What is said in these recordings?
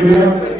Julia.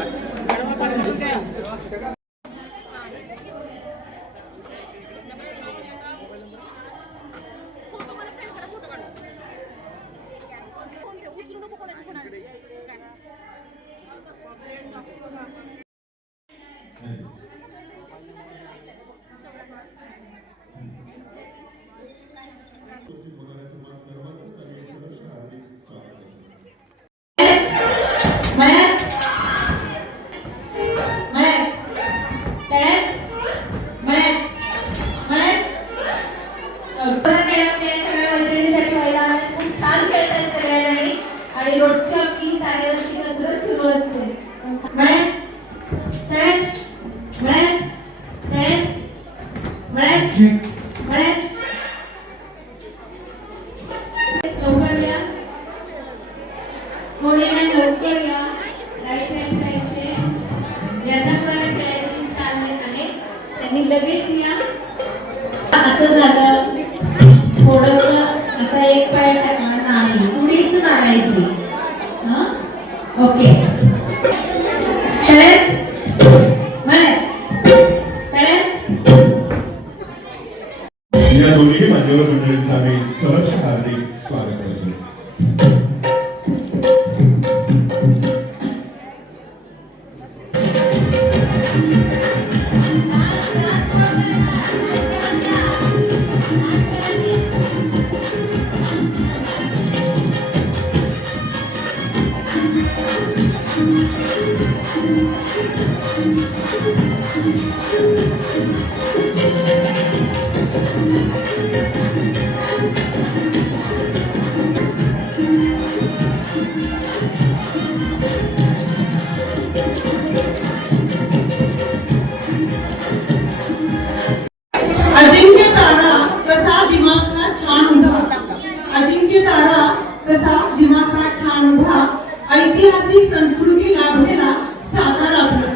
दोन्ही मान्यवर मंडळींचा मी सहर्ष हार्दिक स्वागत अजिंक्य तारा तसा दिमाखा छान उभा ऐतिहासिक संस्कृती लाभलेला सातारा आपला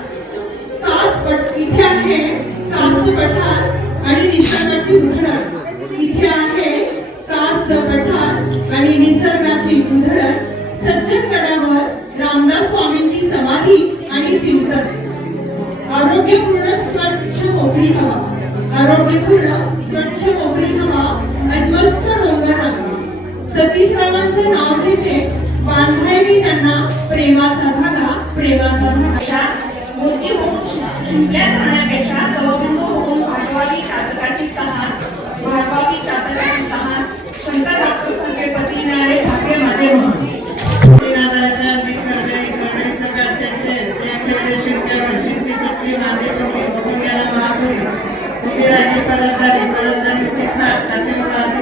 कास इथे आहे कास पठार आणि निसर्गाची उधळण. इथे आहे कास पठार आणि निसर्गाची उधळण. सज्जन गडावर चौदाशे रुपयावर शिस्ती चक्री नांदेड रुपये महापूर तुम्ही राज्य कर्जदारी कर्जदारी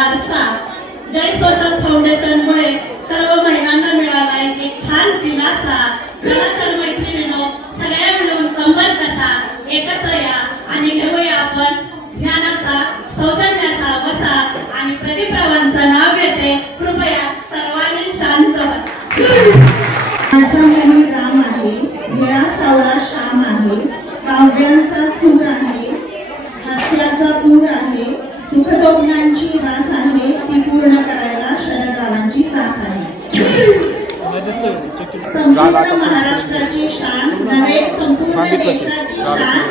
वारसा. जय सोशल फाउंडेशन मुळे सर्व महिलांना मिळाला एक छान दिलासा. 谢谢。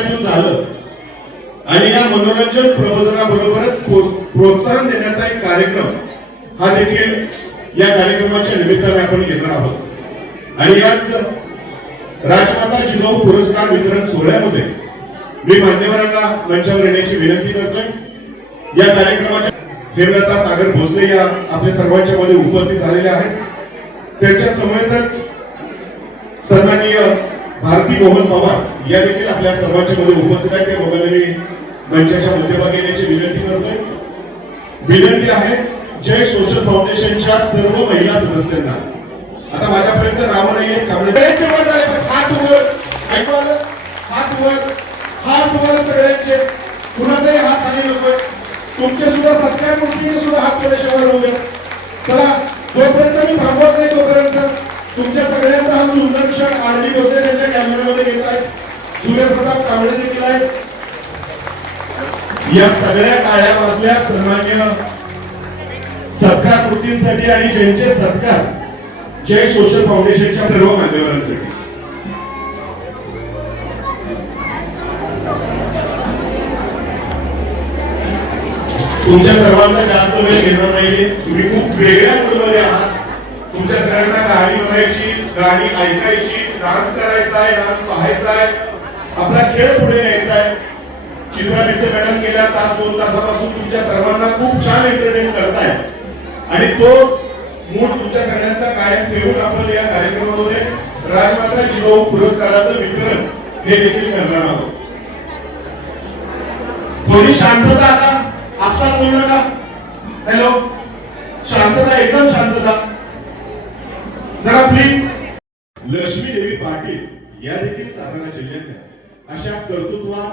माध्यमातून झालं. आणि या मनोरंजन प्रबोधनाबरोबरच प्रोत्साहन देण्याचा एक कार्यक्रम हा देखील या कार्यक्रमाच्या निमित्ताने आपण घेणार आहोत. आणि याच राजमाता जिजाऊ पुरस्कार वितरण सोहळ्यामध्ये मी मान्यवरांना मंचावर येण्याची विनंती करतोय. या कार्यक्रमाच्या हेमलता सागर भोसले या आपल्या सर्वांच्या मध्ये उपस्थित झालेल्या आहेत. त्यांच्या समेतच सन्माननीय भारती मोहन पवार या देखील आपल्या सर्वांच्या मध्ये उपस्थित आहेत. त्या दोघांना मी मंचाच्या मध्यभागी येण्याची विनंती करतोय. विनंती आहे जय सोशल फाउंडेशनच्या सर्व महिला सदस्यांना. आता माझ्यापर्यंत नाव नाही आहेत त्यामुळे हात वर ऐकू आलं? हात वर हात वर सगळ्यांचे. कुणाचाही हात खाली नकोय. तुमचे सुद्धा सगळ्या गोष्टीचे सुद्धा हात केल्याशिवाय होऊ द्या. चला जोपर्यंत मी थांबवत नाही तोपर्यंत तुमच्या सगळ्या हा सुंदर क्षण आर डी भोसले त्यांच्या कॅमेऱ्यामध्ये घेत आहेत. सूर्यप्रताप कांबळे देखील आहेत. या सगळ्या काळ्या वाजल्या सन्मान्य सत्कार कृतींसाठी आणि ज्यांचे सत्कार जय सोशल फाउंडेशनच्या सर्व मान्यवरांसाठी. तुमच्या सर्वांचा जास्त वेळ घेणार नाहीये. तुम्ही खूप वेगळ्या मुलमध्ये आहात. तुमच्या सगळ्यांना कहाणी म्हणायची गाणी ऐकायची डान्स करायचा आहे डान्स पाहायचा आहे आपला खेळ पुढे न्यायचा आहे चित्रा मिसे मॅडम गेल्या तास दोन तासापासून तुमच्या सर्वांना खूप छान एंटरटेन करताय आणि तोच मूड तुमच्या सगळ्यांचा कायम ठेवून आपण या कार्यक्रमामध्ये राजमाता जिजाऊ पुरस्काराचं वितरण हे देखील करणार आहोत. थोडी शांतता आता. आपसात बोलू नका. हॅलो शांतता एकदम शांतता. जरा प्लीज लक्ष्मी देवी पाटील या देखील सातारा जिल्ह्यातल्या अशा कर्तृत्वा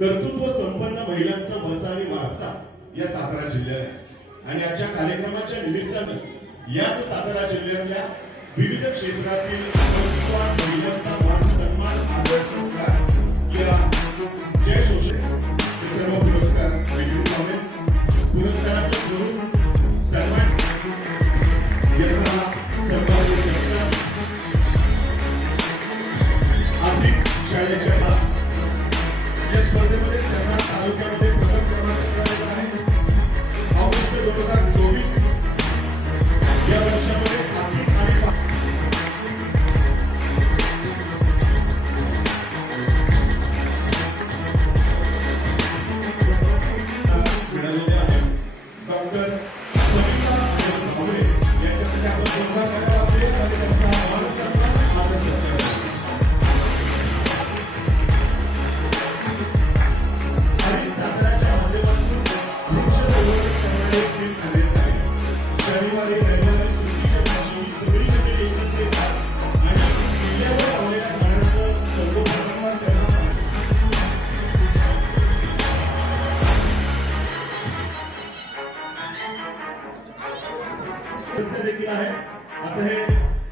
कर्तृत्व संपन्न महिलांचा वसा आणि वारसा या सातारा जिल्ह्यात आहे. आणि आजच्या कार्यक्रमाच्या निमित्तानं याच सातारा जिल्ह्यातल्या विविध क्षेत्रातील महिलांचा मान सन्मान आदर सत्कार या जय या स्पर्धेमध्ये सदस्य देखील आहे असं हे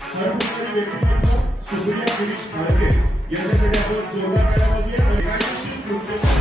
सर्वोपरी व्यक्तिमत्व सुप्रिया गिरीश फाळके यांच्यासाठी आपण जोरदार करायला पाहिजे प्रगतिशील कृत्य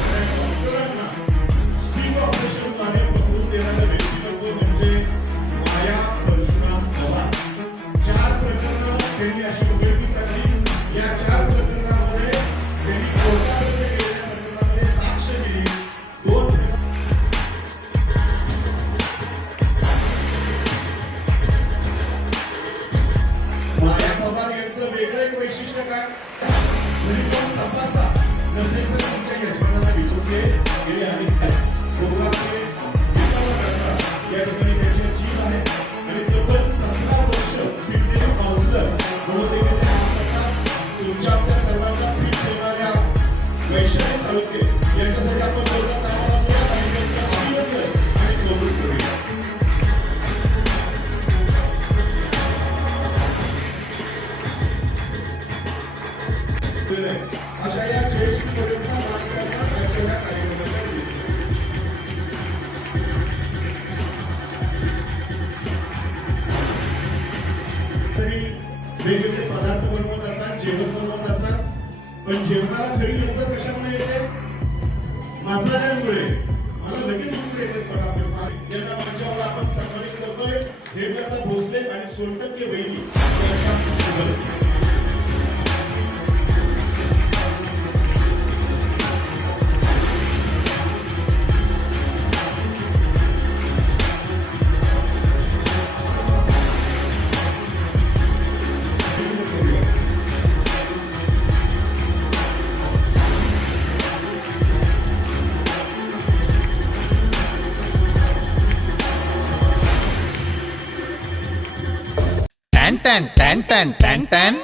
टॅन टॅन टॅन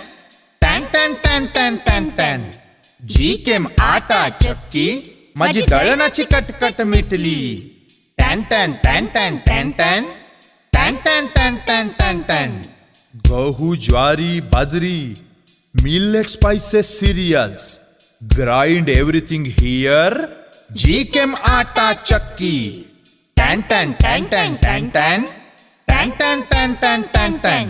टॅन टॅन टॅन टॅन टॅन टॅन टॅन टॅन जी केम आटा चक्की माझी दळणाची कटकट मिटली टॅन टॅन टॅन टॅन टॅन टॅन टॅन टॅन टॅन टॅन टॅन टॅन गहू ज्वारी बाजरी millet spices cereals grind everything here जी केम आटा चक्की टॅन टॅन टॅन टॅन टॅन टॅन टॅन टॅन टॅन टॅन टॅन टॅन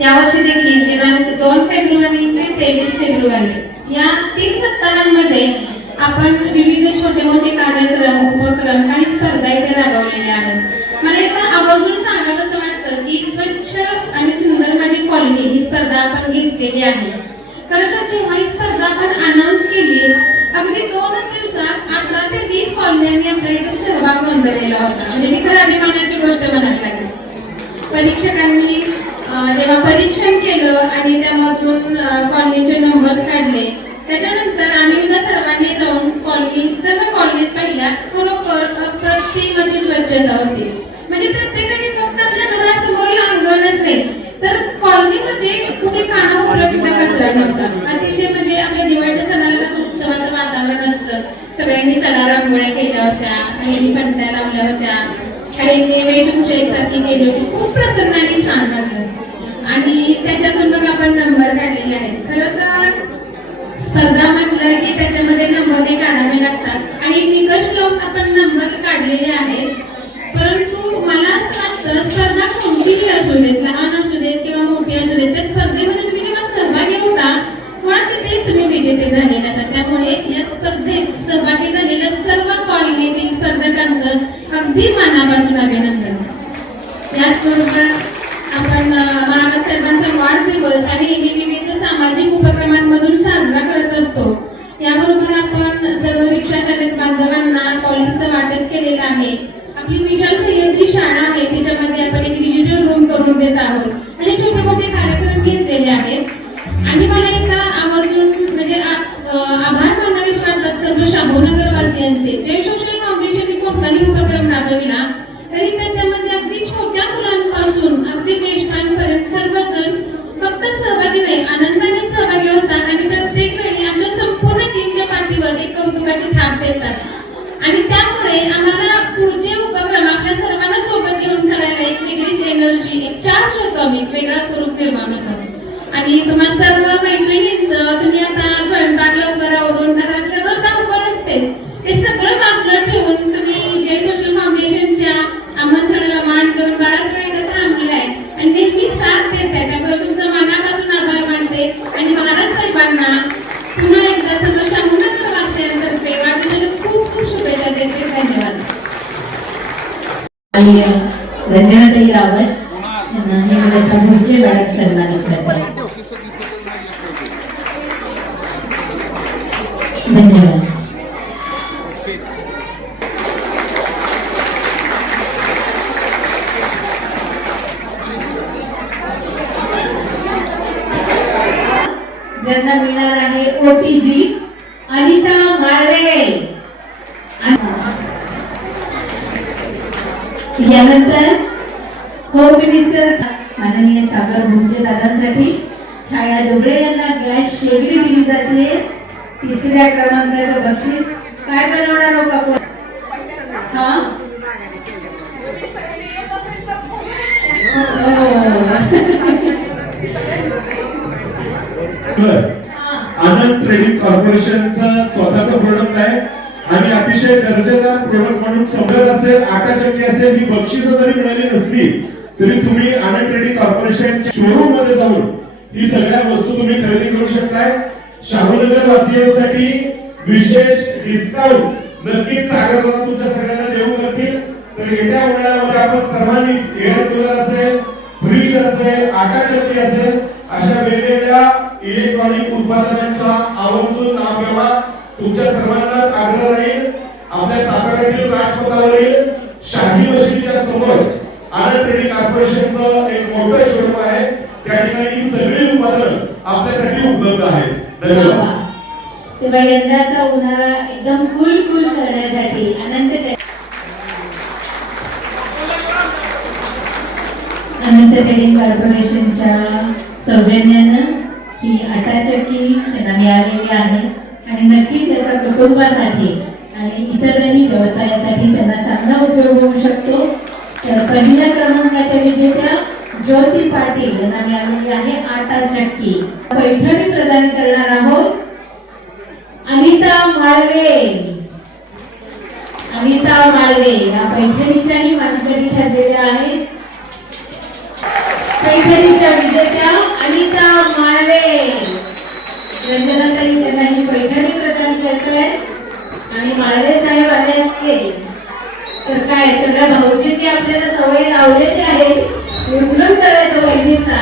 यावर्षी देखील दिनांक दोन फेब्रुवारी ते तेवीस फेब्रुवारी या तीन सप्ताहांमध्ये आपण विविध छोटे मोठे कार्यक्रम उपक्रम आणि स्पर्धा इथे राबवलेल्या आहेत. मला इथं आवर्जून सांगावं असं वाटतं की स्वच्छ आणि सुंदर माझी कॉलनी ही स्पर्धा आपण घेतलेली आहे. खरं तर जेव्हा ही स्पर्धा आपण अनाऊन्स केली अगदी दोन दिवसात अठरा ते वीस कॉलन्यांनी आपल्या इथे सहभाग नोंदवलेला होता. म्हणजे ती खरं अभिमानाची गोष्ट म्हणायला लागेल. परीक्षकांनी जेव्हा परीक्षण केलं आणि त्यामधून कॉलनीचे नंबर्स काढले त्याच्यानंतर आम्ही सुद्धा सर्वांनी जाऊन कॉलनी सर्व कॉलनीज पाहिल्या खरोखर प्रत्येक म्हणजे स्वच्छता होती. म्हणजे प्रत्येकाने फक्त आपल्या घरासमोर अंगणच नाही तर कॉलनीमध्ये कुठे कानाकोपऱ्यात सुद्धा कचरा नव्हता. अतिशय म्हणजे आपल्या दिवाळीच्या सणाला कसं उत्सवाचं वातावरण असतं. सगळ्यांनी सडा रांगोळ्या केल्या होत्या काहींनी पणत्या लावल्या होत्या. आणि वेशभूषा एकसारखी केली होती. खूप प्रसन्न आणि छान वाटलं. लागतात. आणि हे निकष लोक आपण आणि मला इथं आवर्जून म्हणजे आभार मानावे वाटतात सर्व शाहूनगर वासियांचे जय सोशल फाउंडेशनने कोणताही उपक्रम राबविला तरी त्याच्यामध्ये अगदी छोट्या मुलांपासून अगदी ज्येष्ठांपर्यंत सर्वजण फक्त सहभागी नाही आनंदाने सहभागी होतात आणि प्रत्येक वेळी आमच्या संपूर्ण टीमच्या पाठीवर एक कौतुकाची थाप देतात. आणि त्यामुळे आम्हाला पुढचे उपक्रम आपल्या सर्वांना सोबत घेऊन करायला एक वेगळीच एनर्जी एक चार्ज होतो आम्ही वेगळा स्वरूप निर्माण होतो. आणि तुम्हा सर्व मैत्रिणींचं तुम्ही आता स्वयंपाक लवकर आवरून घरातलं रोज धावपळ असतेच. ते सगळं बाजूला ठेवून तुम्ही जय सोशल फाउंडेशनच्या आमंत्रणाला मान देऊन बराच वेळ इथे थांबलाय आणि नेहमी साथ देत आहे. त्यामुळे तुमचं मनापासून आभार मानते. आणि महाराज साहेबांना पुन्हा एकदा सर्व शामुनगर वासियांतर्फे वाढदिवसाच्या खूप खूप शुभेच्छा देते. धन्यवाद. आणि रंजनाताई रावत यांना हेमलता भोसले मॅडम सन्मानित करतात Pineda. आनंद ट्रेडिंग कॉर्पोरेशनचं स्वतःच प्रोडक्ट आहे. आणि अतिशय दर्जेदार प्रोडक्ट म्हणून समजत असेल आकाशकी असेल ही बक्षीस जरी मिळाली नसली तरी तुम्ही आनंद ट्रेडिंग कॉर्पोरेशनच्या शोरूममध्ये जाऊन ही सगळ्या वस्तू तुम्ही खरेदी करू शकताय. शाहूनगर वासियांसाठी विशेष डिस्काउंट नक्कीच सागर तुमच्या सगळ्यांना देऊ करतील तर येत्या उन्हाळ्यामध्ये आपण सर्वांनीच एअर कूलर असेल फ्रीज असेल आटा असेल अशा वेगवेगळ्या इलेक्ट्रॉनिक उत्पादनांचा आवर्जून लाभ घ्यावा तुमच्या सर्वांनाच आग्रह राहील आपल्या साताऱ्यातील राजपथावरील शाही मशीनच्या समोर आनंद डेअरी कॉर्पोरेशनचं एक मोठं शोरूम आहे. त्या ठिकाणी सगळी उत्पादन आपल्यासाठी उपलब्ध आहेत. धन्यवाद. तेव्हा यंदाचा उन्हाळा एकदम कूल कूल करण्यासाठी अनंत अनंत ट्रेडिंग कॉर्पोरेशनच्या सौजन्यानं ही आटा चक्की त्यांना मिळालेली आहे. आणि नक्कीच त्याचा कुटुंबासाठी आणि इतरही व्यवसायासाठी त्यांना चांगला उपयोग होऊ शकतो. तर पहिल्या क्रमांकाच्या विजेत्या ज्योती पाटील यांना मिळालेली आहे आटा चक्की. पैठणी प्रदान करणार आहोत. अनिता माळवे. अनिता माळवे या पैठणीच्याही मानकरी ठरलेल्या आहेत. पैठणीच्या विजेत्या अनिता माळवे रंजनाताई त्यांना ही पैठणी प्रदान करतोय आणि माळवे साहेब आले असते. तर काय सगळ्या भाऊजींनी आपल्याला सवय लावलेली आहे. उचलून करायचं बहिणींना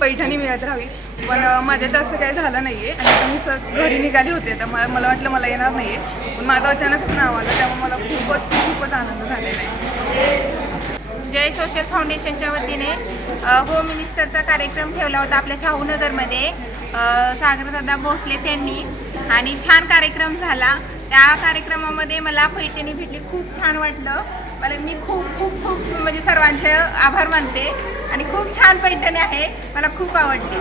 पैठणी मिळत राहावी. पण माझ्यात असं काही झालं नाहीये. आणि आता मी स्व- घरी निघाली होते तर मला मला वाटलं मला येणार नाहीये. पण माझं अचानकच नाव आलं त्यामुळे मला खूपच खूपच आनंद झालेला आहे. जय सोशल फाउंडेशनच्या वतीने होम मिनिस्टरचा कार्यक्रम ठेवला होता आपल्या शाहूनगरमध्ये. सागरदादा भोसले त्यांनी. आणि छान कार्यक्रम झाला. त्या कार्यक्रमामध्ये मला पैठणी भेटली. खूप छान वाटलं. मला मी खूप खूप खूप म्हणजे सर्वांचे आभार मानते आणि खूप छान पैठणी आहे. मला खूप आवडली